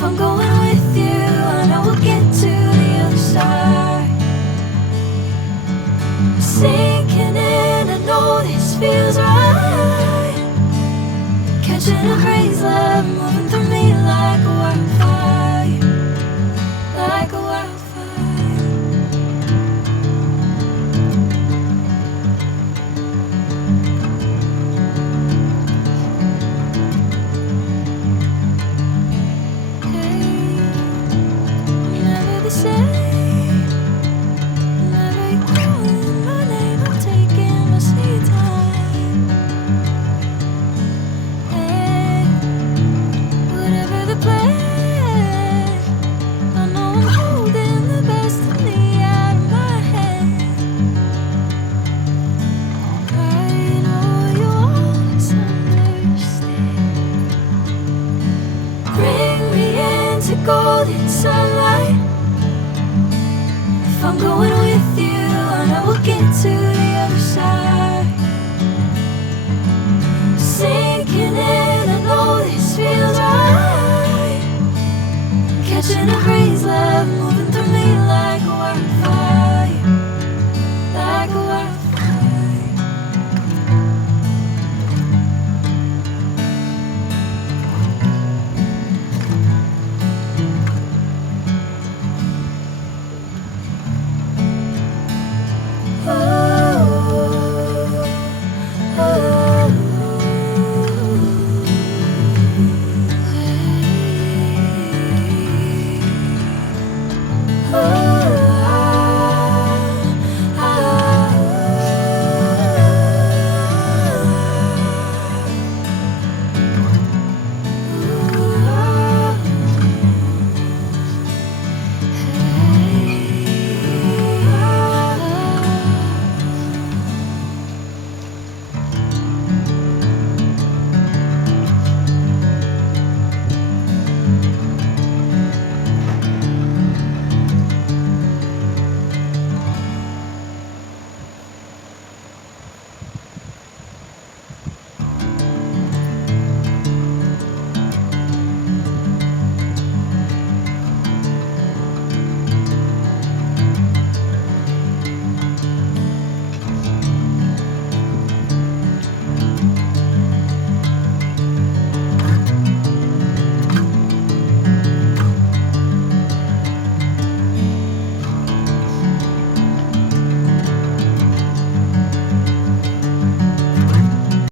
If I'm going with you, I know we'll get to the other side. Sinking in, I know this feels right. Catching a breeze, love moving through me like a wildfire, like a wildfire. Never the same. Never you calling my name, I'm taking my sweet time. Hey, whatever the plan, I know I'm holding the best of me out of my hand. I know you always understand. Bring me into golden sunlight. If I'm going with you, I know we'll get to the other side. Sinking in, I know this feels right.